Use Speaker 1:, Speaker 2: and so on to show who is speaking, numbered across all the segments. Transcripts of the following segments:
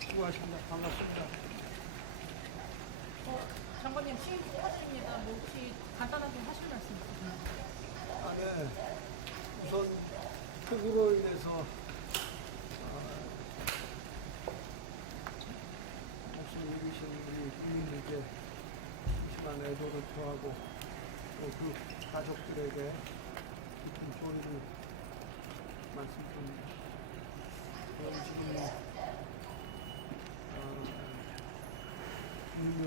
Speaker 1: 수고하십니다. 반갑습니다.
Speaker 2: 어, 장관님 취임 축하드립니다. 뭐 혹시 간단하게 하실 말씀 있으신가요?
Speaker 1: 아, 네. 우선 폭우로 인해서 아, 목숨 잃으신 우리 국민들께 심한 애도를 표하고 또그 가족들에게 깊은 조의를 말씀드립니다. 저는 지금 어,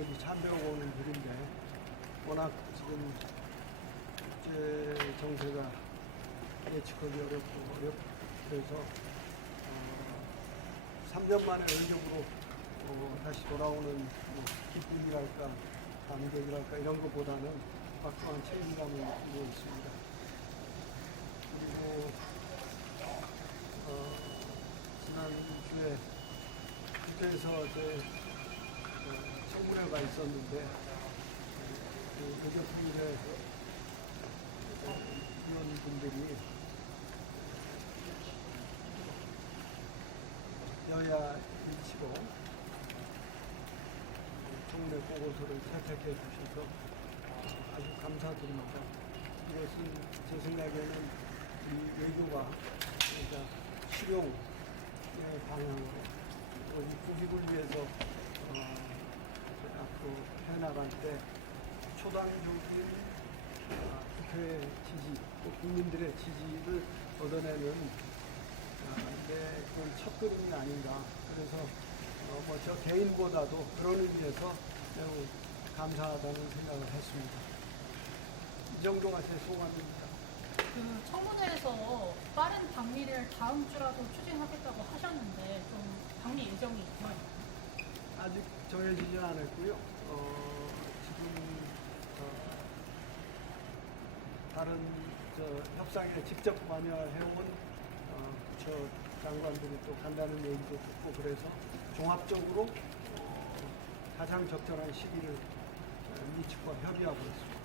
Speaker 1: 민족이 참배하고 오는 길인데 워낙 지금 국제 정세가 예측하기 어렵고 어렵 그래서 어, 3년 만에 원격으로 어, 다시 돌아오는 뭐 기쁨이랄까 감격이랄까 이런 것보다는 막중한 책임감을 느끼고 있습니다. 그리고 어, 지난 주에 국회에서 제 어, 청문회가 있었는데 그 의료통일의 위원분들이 여야 일치로 청문회 보고서를 채택해 주셔서 아주 감사드립니다. 이것은 제 생각에는 이 외교가 그러니까 실용의 방향으로 우리 국익을 위해서 어, 앞으로 해나갈 때 초당적인 아, 국회의 지지, 또 국민들의 지지를 얻어내는 아, 내 그런 첫걸음이 아닌가. 그래서 어, 뭐저 개인보다도 그런 의미에서 매우 감사하다는 생각을 했습니다. 이 정도가 제 소감입니다.
Speaker 2: 그 청문회에서 빠른 방미를 다음 주라도 추진하겠다고 하셨는데 좀 방미 예정이 있나요?
Speaker 1: 아직 정해지진 않았고요. 어, 지금 어, 다른 저 협상에 직접 관여해온 어, 부처 장관들이 또 간다는 얘기도 듣고 그래서 종합적으로 어, 가장 적절한 시기를 어, 미 측과 협의하고 있습니다.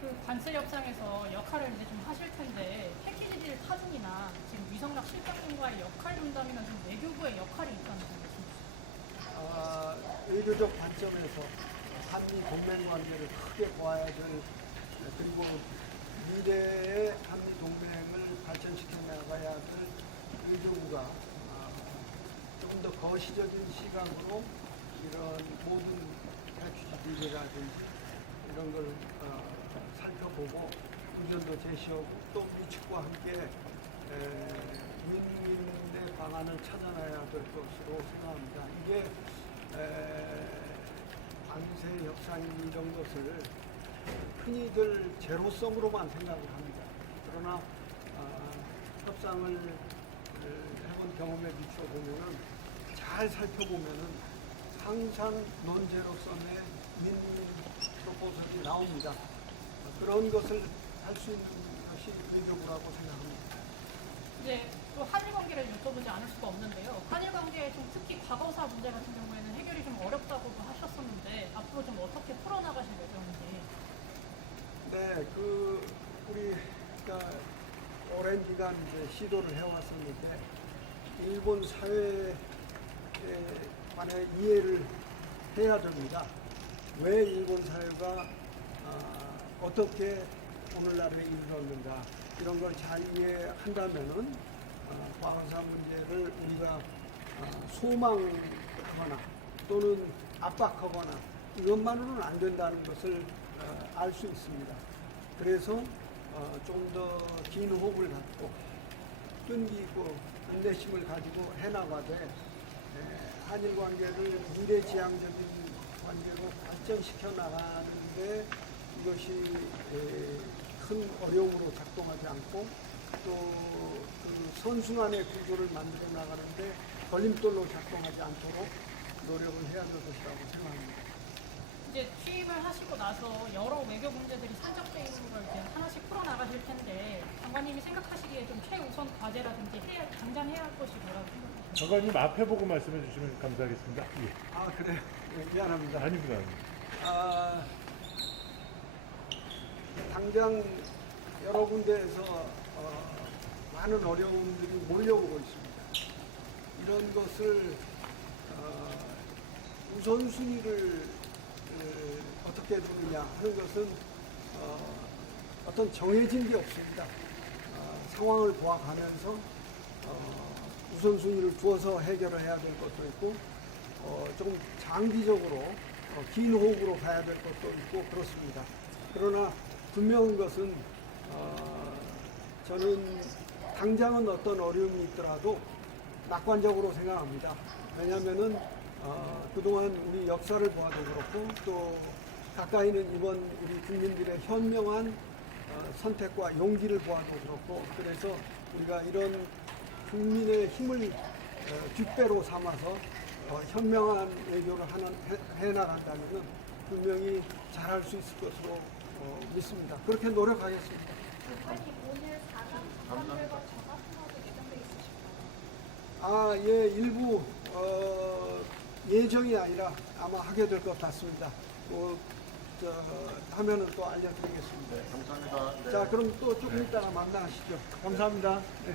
Speaker 2: 그 관세 협상에서 역할을 이제 좀 하실 텐데 패키지 딜 타진이나 지금 위성락 실장님과의 역할 분담이나 좀
Speaker 1: 외교적 관점에서 한미 동맹 관계를 크게 보아야 될 그리고 미래의 한미 동맹을 발전시켜 나가야 될 외교부가 아, 조금 더 거시적인 시각으로 이런 모든 해추지 비리라든지 이런 걸 어, 살펴보고 의견도 제시하고 또 미측과 함께 에, 윈윈의 방안을 찾아내야 될 것으로 생각합니다. 이게 에, 관세 협상 이런 것을 흔히들 제로성으로만 생각을 합니다. 그러나 아, 협상을 에, 해본 경험에 비추어 보면은 잘 살펴보면은 항상 논제로서의 윈윈 프로포설이 나옵니다. 그런 것을 할 수 있는 것이 외교부라고 생각합니다.
Speaker 2: 이제 또 한일 관계를 여쭤보지 않을 수가 없는데요. 한일 관계에 좀 특히 과거사 문제 같은 경우에는 해결이 좀 어렵다고도 하셨었는데 앞으로 좀 어떻게 풀어나가실 예정인지.
Speaker 1: 네, 그 우리 가 오랜 기간 이제 시도를 해왔었는데 일본 사회에 관해 이해를 해야 됩니다. 왜 일본 사회가 아, 어떻게 오늘날에 이르렀는가 이런 걸 잘 이해한다면은 아, 과거사 문제를 우리가 아, 소망하거나 또는 압박하거나 이것만으로는 안 된다는 것을 어, 알수 있습니다. 그래서 어, 좀더 긴 호흡을 갖고 끈기 있고 인내심을 가지고 해나가되 에, 한일 관계를 미래지향적인 관계로 발전시켜 나가는데 이것이 에, 큰 어려움으로 작동하지 않고 또 그 선순환의 구조를 만들어 나가는데 걸림돌로 작동하지 않도록 노력을 해야 될 것이라고 생각합니다.
Speaker 2: 이제 취임을 하시고 나서 여러 외교 문제들이 산적돼 있는 걸 이제 하나씩 풀어나가실 텐데 장관님이 생각하시기에 좀 최우선 과제라든지 해야, 당장 해야 할 것이 뭐라고 생각하세요?
Speaker 3: 장관님 앞에 보고 말씀해 주시면 감사하겠습니다. 예.
Speaker 1: 아 그래요? 네, 미안합니다.
Speaker 3: 아닙니다.
Speaker 1: 아, 당장 여러 군데에서 어, 많은 어려움들이 몰려오고 있습니다. 이런 것을 어, 우선순위를 어, 어떻게 두느냐 하는 것은 어, 어떤 정해진 게 없습니다. 어, 상황을 보아가면서 어, 우선순위를 두어서 해결을 해야 될 것도 있고 어, 좀 장기적으로 어, 긴 호흡으로 가야 될 것도 있고 그렇습니다. 그러나 분명한 것은 어, 저는 당장은 어떤 어려움이 있더라도 낙관적으로 생각합니다. 왜냐하면은 어, 그동안 우리 역사를 보아도 그렇고 또 가까이는 이번 우리 국민들의 현명한 어, 선택과 용기를 보아도 그렇고 그래서 우리가 이런 국민의 힘을 어, 뒷배로 삼아서 어, 현명한 외교를 하는, 해, 해나간다면 분명히 잘할 수 있을 것으로 어, 믿습니다. 그렇게 노력하겠습니다.
Speaker 4: 아니 오늘 4강 국감들과 전화 통화도 예정돼 있으실까요?
Speaker 1: 아, 예, 일부 어, 예정이 아니라 아마 하게 될 것 같습니다. 뭐, 저, 하면은 또 알려드리겠습니다.
Speaker 5: 감사합니다. 네.
Speaker 1: 자, 그럼 또 조금 이따가 만나시죠. 감사합니다. 네.